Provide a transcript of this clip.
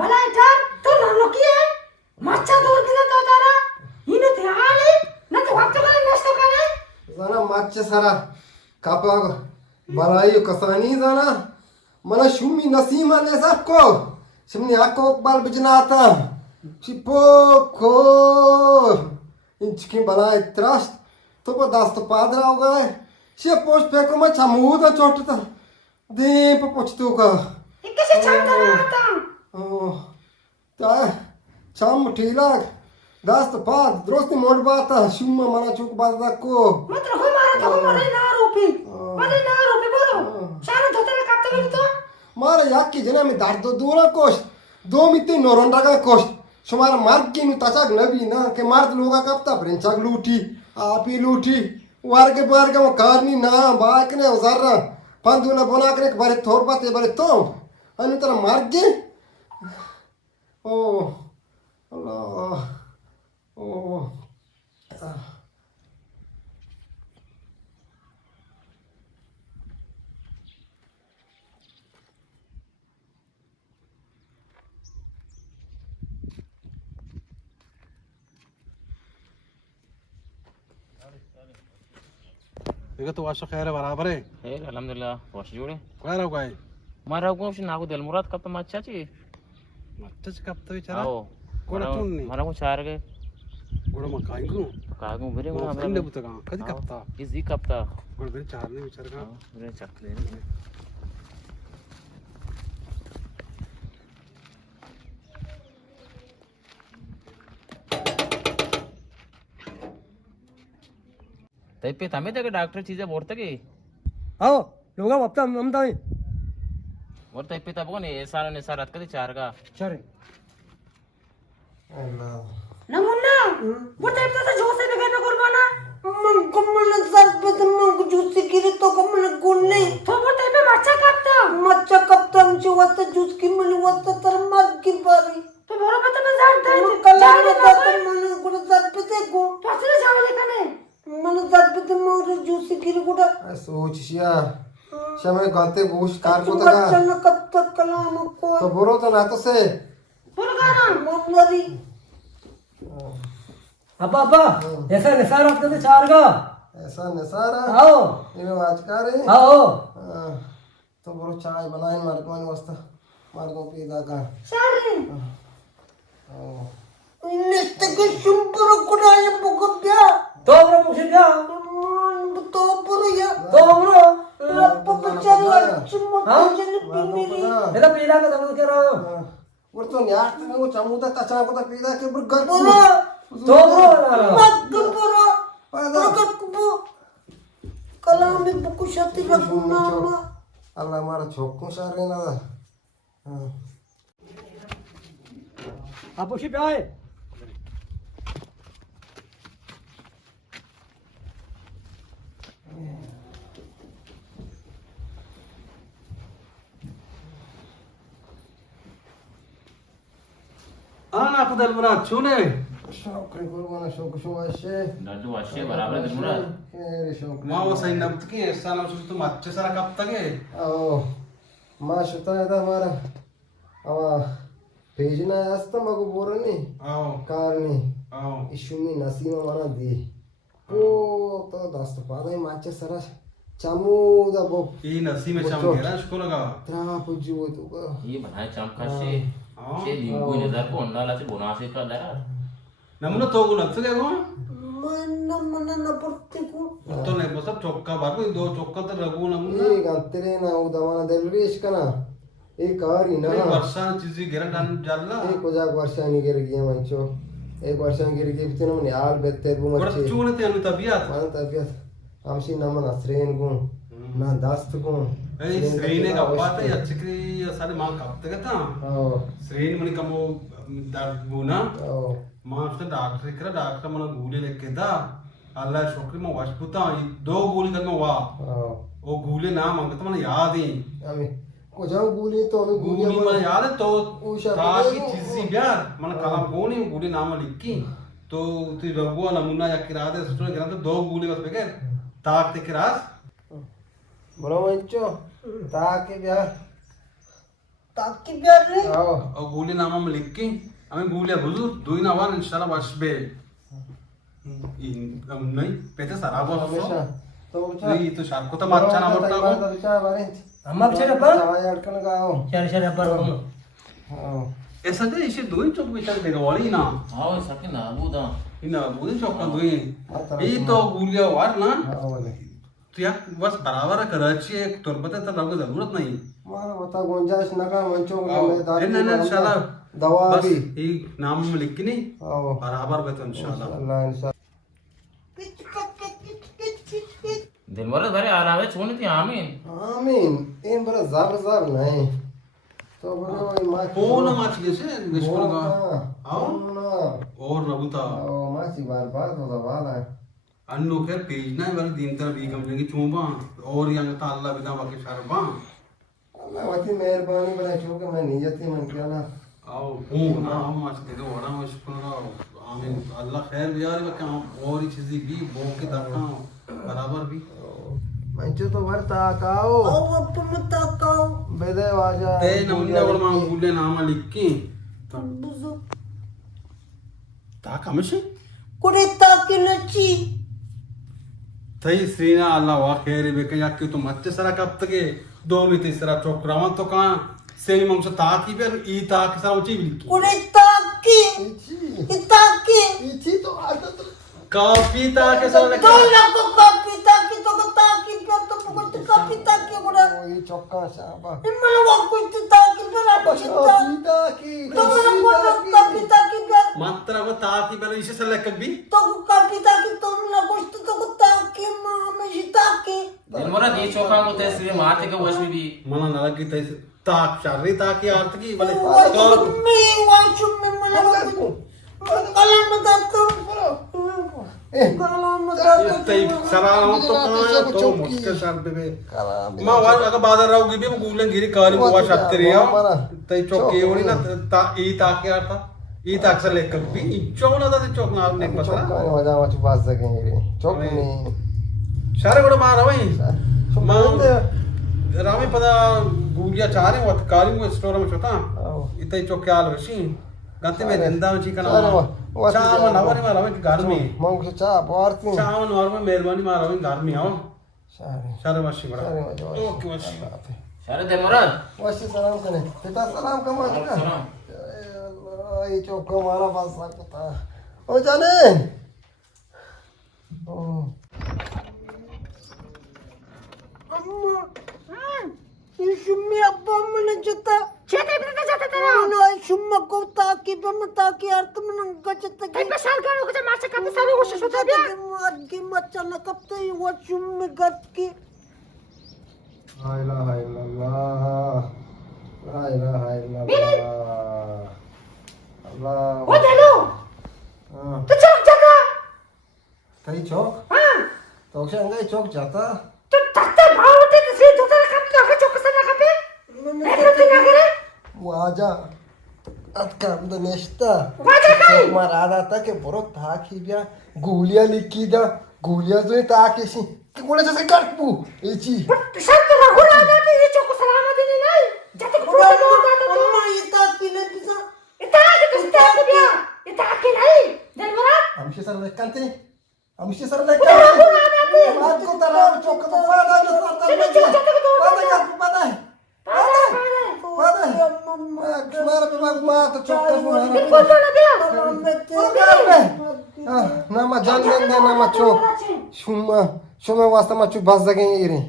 भला यार तो नानो की है मच्छा दूर की तो तारा इने ध्यान है ना तो वक्त करे नष्ट करे जाना मच्छा सारा कापा बलाई कसानी जाना mana shumi nasima ne sakko shimni akko bal bijnata shipoko inchki bala itras to pa das to padra ho gaye she post pe ko ma chamuda chotta deep pochtu ka कैसे छाम था आता oh ta cham thila das to pad drosti mod bata shuma mana chuk bada ko मतलब हो मारा तो मारे ना रोपी बोलो शान धोते में कापते भी तो मारा याक की जना में दार दो दूरा कोश दो मिते नोरंडा का कोश शुमार मार्ग की में ताचाक नबी ना के मार्ग लोगा कपता प्रिंचाक लूटी आपी लूटी वार के वो कारनी ना बाक ने उजारा पंदू ना बना करे बारे थोर पाते बारे तो अनु तरह मार्ग के ओ अल्लाह ओ देखो तो वाशो खैर है बराबर है खैर अल्हम्दुलिल्लाह वाश जोड़े कोई रहो कोई मारा को नाको दिल मुराद कब तो अच्छा ची अच्छा कब तो बेचारा आओ कोड़ा टून नहीं मारा को चार के कोड़ा मकाई को कागू भरे वो वहां फिर बुता का कदी कपता इजी कपता कोड़ा फिर चार ने बेचारा का मेरे चकले तई पे तमे तक डॉक्टर चीजें बोलते के आओ लोगा वक्ता हम ताई और तई पे तब को ने सारा ने सारा कदी चार का चरे अल्लाह नमुन्ना वो टाइप तो जो से बिगड़ में कुर्बाना मन कमल सब मन जूस गिरी तो कमल गुन्ने तो वो टाइप में मच्छा कापता मच्छा कप्तम जो वस्त जूस की मन वस्त तर मर की बारी तो बोलो पता मैं जान दे कला में तर मन गुड़ सर पे देखो तो असली जावले कने मन सर पे मोर जूस गिरी गुड़ा सोच शिया शमे गाते गोश कार को तका चल कब तक कलाम को तो बोलो तो ना तो से बोल गाना मनरी अब्बा ऐसा निसार आपके तो चार का ऐसा नसारा आओ ये आज का रे आओ तो बोलो चाय बनाए मार्गवान वास्ता मार्गो पीदा का सारे निस्त के शुंपर कुड़ा ये बुकब्या तो ब्रो मुझे क्या तो पुरो या तो ब्रो रप बचारो चुम्मा चल पीमेरी ये तो पीला का समझ के रहो वो तो यार तुम्हें वो चमुदा तचा को तो पीदा के बर गर पुरो तो ब्रो मत पुरो पुरो कलाम में बुकु शक्ति लगुना अल्लाह हमारा छोकू सारे ना आप उसी पे आए आना खुदल बना छूने शौक रे को ना शौक शो आशे लड्डू वाशे बराबर दिल मुराद के शौक माँ वो सही नब्त की ऐसा ना सोच तुम अच्छे सारा कब तक है ओ मां शुता है हमारा अवा भेजना है अस्ता मगो बोरनी आओ कारनी आओ इशुमी नसीमा मना दी ओ तो दस्त पादा माचे सरा चमुदा बो ये नसी में चम गया ना उसको लगा त्रा पुजू तो का ये बनाए चमका से लींबू नजर को अंडा लाचे बोनासे का दरा नमूना तो गुना तो देखो मन न पड़ते को तो नहीं मतलब चौका बाकी दो चौका तो रघु नमूना ये गंतरे ना उदवाना दिलवेश कना एक कार ही ना वर्षा चीज़ गिरा डाल जाला एक कोजा वर्षा नहीं गिर गया मंचो एक वर्षा गिर गई फिर हमने यार बेहतर वो बड़ा मच्छी चूने ते अनु तबियत मान तबियत हमसी ना मन असरेन को ना दास्त को ए श्रेणी का बात है अच्छी की सारे मां कब तक था आओ श्रेणी मनी कमो दर्द बुना आओ मां उसने डॉक्टर मन गूली लेके दा अल्लाह शुक्र मैं वाशपुता दो गूली कर मैं वा आओ वो गूली नाम अंग तो मन याद ही हमें को जाओ गूली तो हमें गूली गूली मन याद है तो ऊषा ताकि पटेल। चीज़ी ब्यार मन कलम गोनी गूली नाम लिखी तो ती रघुआ नमूना या किरादे सोचो गिरा तो दो गूली बस बेके ताक ते किरास बरो मंचो ताके ब्याह ताकि प्यार रे आओ और गोली नामा में लिख के हमें गोलियां बुजुर दो ही नावार इंशाल्लाह बशबे नहीं पेते सराबो हमेशा तो तो नहीं तो शार को तो अच्छा ना मरता को बचा बारे अम्मा बिचारे पर चाय अटकन का आओ शर पर आओ ऐसा दे इसे दो ही चौक बेचारे देगा वाली ना आओ सके ना बूदा इन बुरी चौक का दो ही ये तो गोलियां वार ना आओ वाले तो यार बस बराबर है कराची एक तुरबते तो लोगों जरूरत नहीं मारा बता गुंजाइश ना का मंचों में आओ, मैदान नहीं इंशाल्लाह दवा बस भी ये नाम में लिख के नहीं आओ बराबर बे तो इंशाल्लाह अल्लाह इंशाल्लाह दिन भर भरे आराम है छोड़नी थी आमीन आमीन इन बड़ा ज़बर नहीं तो बोलो ये माँ कौन माची जैसे निष्फल का आओ ना और रबुता आओ माची बार बार तो दबा है अन्नो के पेज ना वाले दिन तर भी कम लेंगे चूंबा और यंग ता अल्लाह बिदा बाकी शरबा अल्लाह वती मेहरबानी बना चूंकि मैं नियति मन किया ना आओ ओ ना हम आज के तो वड़ा में शुक्र का आमीन अल्लाह खैर यार मैं क्या और ही चीजें भी भोग के दरका बराबर भी मंचो तो भरता काओ आओ अपन ताकाओ बेदे वाजा ते नमुना और मां बुले नाम लिख के बुजो ता कमशे कुरे ताकि नची तई श्रीना अल्लाह वा खैर बे के याक तो मच्चे सरा कब तक दो में तीसरा चोकरावा तो का सेमी मंगस ता की पे ई ता के सरा उची भी लिखी कुरे ताकि ताकि इची तो आदत कॉपी ता के सरा तो लोग कॉपी ताकि तो ताकि पे तो कुछ कॉपी ताकि कुड़ा ये चौका शाबा इमल वो कुछ ताकि पे ना कुछ सीता की तो वो कॉपी ताकि पे मात्रा वो ता की पे इसे सला कभी तो कॉपी ताकि तुम ना कुछ तो ताकि मां में ताकि दिन भर ये चौका को तैसे मारते के वश भी मना ना लगी तई ताक चारी ताक की अर्थ की बोले वाशुम में मला कलम दातो कलम दातो तई सरा तो का तो मुझके सर पे मां वार अगर बादर रहोगी भी गूले गिरी काली बुआ छतरी है तई चौकी होनी ना ता ई ताक के अर्थ ई ताक से लेकर भी चौना दा चौक ना ने पसरा चौका ने वजह मच पास सकेंगे चौक नहीं सारे को मार वही मां रामी पदा गुलिया चारे वत काली में स्टोर में छोटा आओ इतई चौक्याल वशी गते में धंधा में चिकन अरे वाह, वाह, चाव नवरी मारा में घर में मंग से चा पारती चाव नवर में मेहरबानी मारा में घर में आओ सारे सारे वशी बड़ा सारे मजा ओके वशी सारे दिन भर वशी सलाम करे पिता सलाम का मत कर सलाम ये चौका मारा पास सकता ओ जाने ओ अम्मा शुम्मी अब्बा मन जता చేతే బిడ్డ చేతే తరా ना शुम्म को ताकि बम ताकि अर्थ मन गजत కై బసాల్ గాను కుజ మార్చ కత సారి వష సుతా బియా की मचन कपते वो शुम्म गत की ला इलाहा इल्लल्लाह ला इलाहा इल्लल्लाह अल्लाह ఓ దలు हां तू चौक जगह कई चौक हां तो अंगाई चौक जाता तू तत्ते भावते से दूसरा काम तो के चौक से ना कपे ऐसे ना करे वाजा अतका द नेस्ता वाजा काय मारा आता के बरो था की बिया गुलिया लिखी दा गुलिया जो था के सी कि कोणे जसे काटपू एची शांत रहो ना जाते ये चौक सलाम देने नहीं जाते को तो अम्मा ये ताकि ने पिसा इतना के किसते आ बिया इतना के नहीं जनवरा आमशी सर लेकांते आमशी सर लेकांते बात को तारा चौक तो पादा न साता पादा तुम्हारा पे मां तो चौक बिल्कुल तो ना बिया nama jangan nama cok, cuma wasta macu bas daging iri.